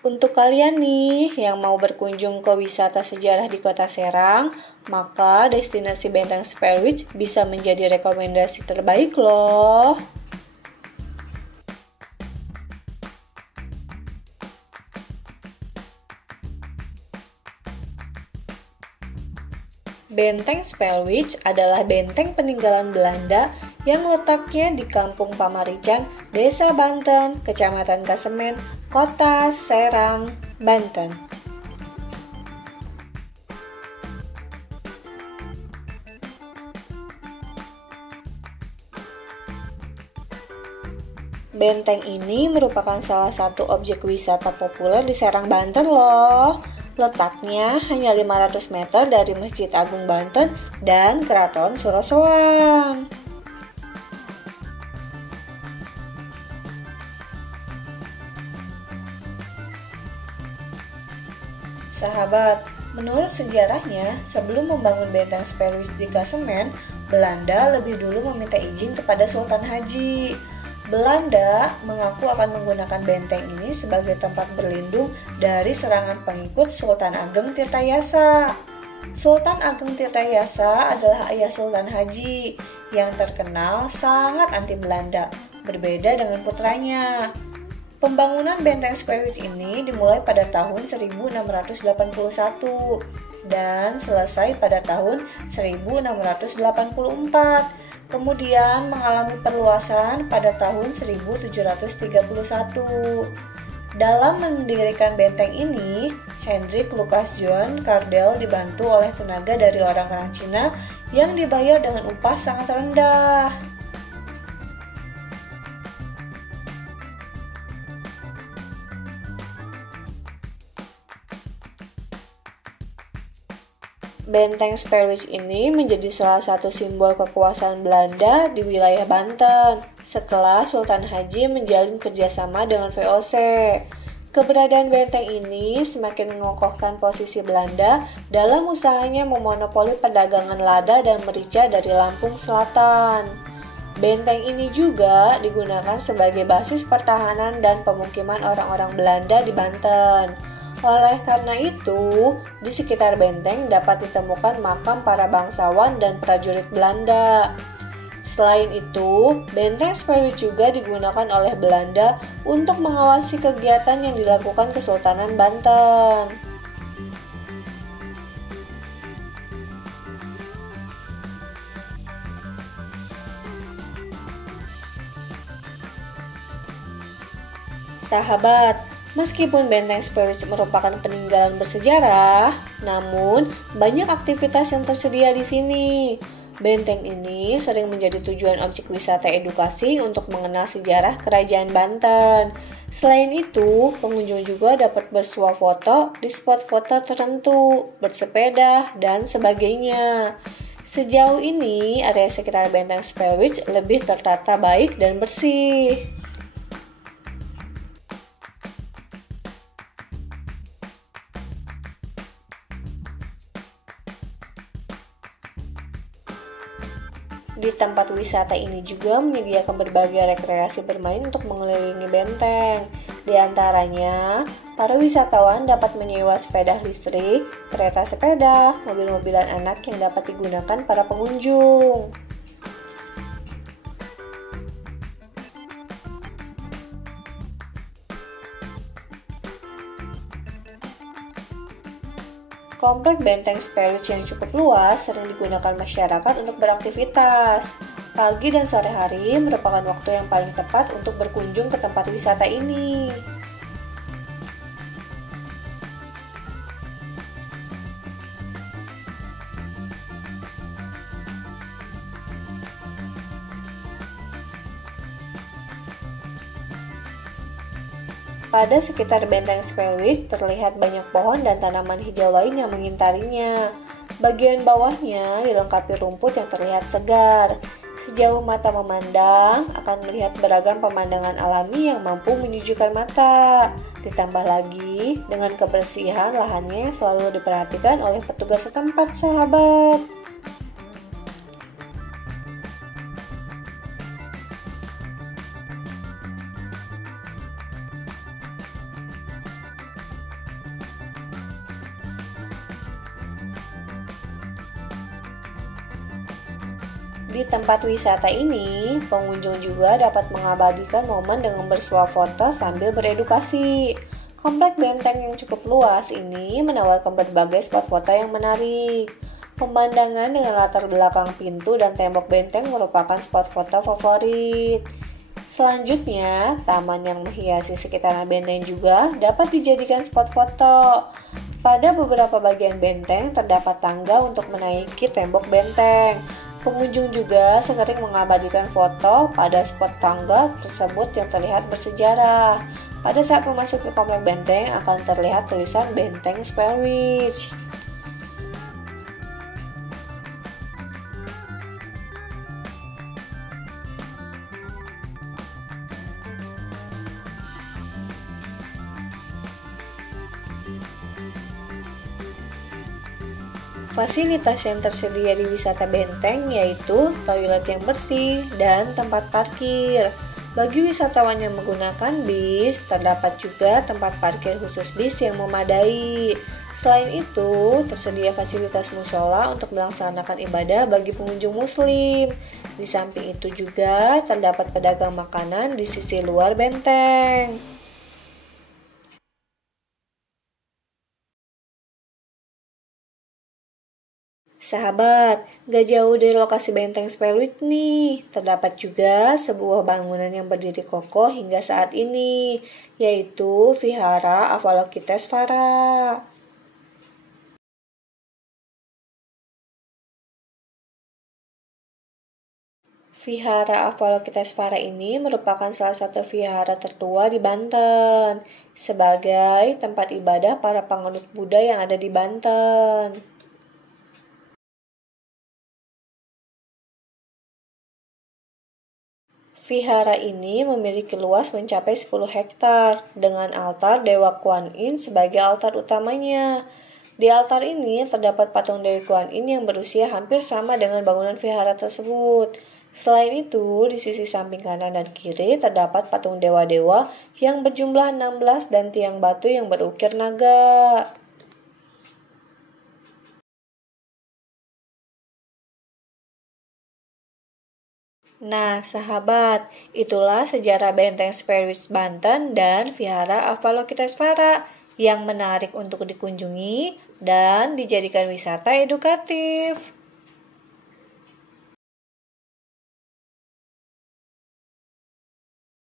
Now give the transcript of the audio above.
Untuk kalian nih yang mau berkunjung ke wisata sejarah di Kota Serang, maka destinasi Benteng Spellwich bisa menjadi rekomendasi terbaik loh. Benteng Spellwich adalah benteng peninggalan Belanda yang letaknya di Kampung Pamarican, Desa Banten, Kecamatan Kasemen, Kota Serang, Banten. Benteng ini merupakan salah satu objek wisata populer di Serang, Banten loh. Letaknya hanya 500 meter dari Masjid Agung Banten dan Keraton Surosoan. Sahabat, menurut sejarahnya, sebelum membangun benteng Spellwich di Kasemen, Belanda lebih dulu meminta izin kepada Sultan Haji. Belanda mengaku akan menggunakan benteng ini sebagai tempat berlindung dari serangan pengikut Sultan Ageng Tirtayasa. Sultan Ageng Tirtayasa adalah ayah Sultan Haji yang terkenal sangat anti Belanda, berbeda dengan putranya. Pembangunan benteng Spellwich ini dimulai pada tahun 1681 dan selesai pada tahun 1684. Kemudian mengalami perluasan pada tahun 1731. Dalam mendirikan benteng ini, Hendrik Lucas John Cardell dibantu oleh tenaga dari orang-orang Cina yang dibayar dengan upah sangat rendah. Benteng Spellwich ini menjadi salah satu simbol kekuasaan Belanda di wilayah Banten setelah Sultan Haji menjalin kerjasama dengan VOC. Keberadaan benteng ini semakin mengokohkan posisi Belanda dalam usahanya memonopoli perdagangan lada dan merica dari Lampung Selatan. Benteng ini juga digunakan sebagai basis pertahanan dan pemukiman orang-orang Belanda di Banten. Oleh karena itu, di sekitar benteng dapat ditemukan makam para bangsawan dan prajurit Belanda. Selain itu, benteng Spellwich juga digunakan oleh Belanda untuk mengawasi kegiatan yang dilakukan Kesultanan Banten. Sahabat, meskipun benteng Spellwich merupakan peninggalan bersejarah, namun banyak aktivitas yang tersedia di sini. Benteng ini sering menjadi tujuan objek wisata edukasi untuk mengenal sejarah Kerajaan Banten. Selain itu, pengunjung juga dapat bersuah foto di spot foto tertentu, bersepeda, dan sebagainya. Sejauh ini, area sekitar benteng Spellwich lebih tertata baik dan bersih. Di tempat wisata ini juga menyediakan berbagai rekreasi bermain untuk mengelilingi benteng. Di antaranya, para wisatawan dapat menyewa sepeda listrik, kereta sepeda, mobil-mobilan anak yang dapat digunakan para pengunjung. Komplek Benteng Spellwich yang cukup luas sering digunakan masyarakat untuk beraktivitas. Pagi dan sore hari merupakan waktu yang paling tepat untuk berkunjung ke tempat wisata ini. Pada sekitar benteng Spellwich terlihat banyak pohon dan tanaman hijau lain yang mengitarinya. Bagian bawahnya dilengkapi rumput yang terlihat segar. Sejauh mata memandang akan melihat beragam pemandangan alami yang mampu menyejukkan mata. Ditambah lagi dengan kebersihan lahannya yang selalu diperhatikan oleh petugas setempat, sahabat. Di tempat wisata ini, pengunjung juga dapat mengabadikan momen dengan bersuah foto sambil beredukasi. Komplek benteng yang cukup luas ini menawarkan berbagai spot foto yang menarik. Pemandangan dengan latar belakang pintu dan tembok benteng merupakan spot foto favorit. Selanjutnya, taman yang menghiasi sekitaran benteng juga dapat dijadikan spot foto. Pada beberapa bagian benteng terdapat tangga untuk menaiki tembok benteng. Pengunjung juga sering mengabadikan foto pada spot tangga tersebut yang terlihat bersejarah. Pada saat memasuki komplek benteng akan terlihat tulisan Benteng Spellwich. Fasilitas yang tersedia di wisata benteng yaitu toilet yang bersih dan tempat parkir. Bagi wisatawan yang menggunakan bis, terdapat juga tempat parkir khusus bis yang memadai. Selain itu, tersedia fasilitas musola untuk melaksanakan ibadah bagi pengunjung muslim. Di samping itu juga terdapat pedagang makanan di sisi luar benteng. Sahabat, gak jauh dari lokasi benteng Spellwich nih, terdapat juga sebuah bangunan yang berdiri kokoh hingga saat ini, yaitu Vihara Avalokitesvara. Vihara Avalokitesvara ini merupakan salah satu vihara tertua di Banten, sebagai tempat ibadah para penganut Buddha yang ada di Banten. Vihara ini memiliki luas mencapai 10 hektar dengan altar Dewa Kuan Yin sebagai altar utamanya. Di altar ini terdapat patung Dewi Kuan Yin yang berusia hampir sama dengan bangunan vihara tersebut. Selain itu, di sisi samping kanan dan kiri terdapat patung dewa-dewa yang berjumlah 16 dan tiang batu yang berukir naga. Nah, sahabat, itulah sejarah Benteng Spellwich Banten dan Vihara Avalokitesvara yang menarik untuk dikunjungi dan dijadikan wisata edukatif.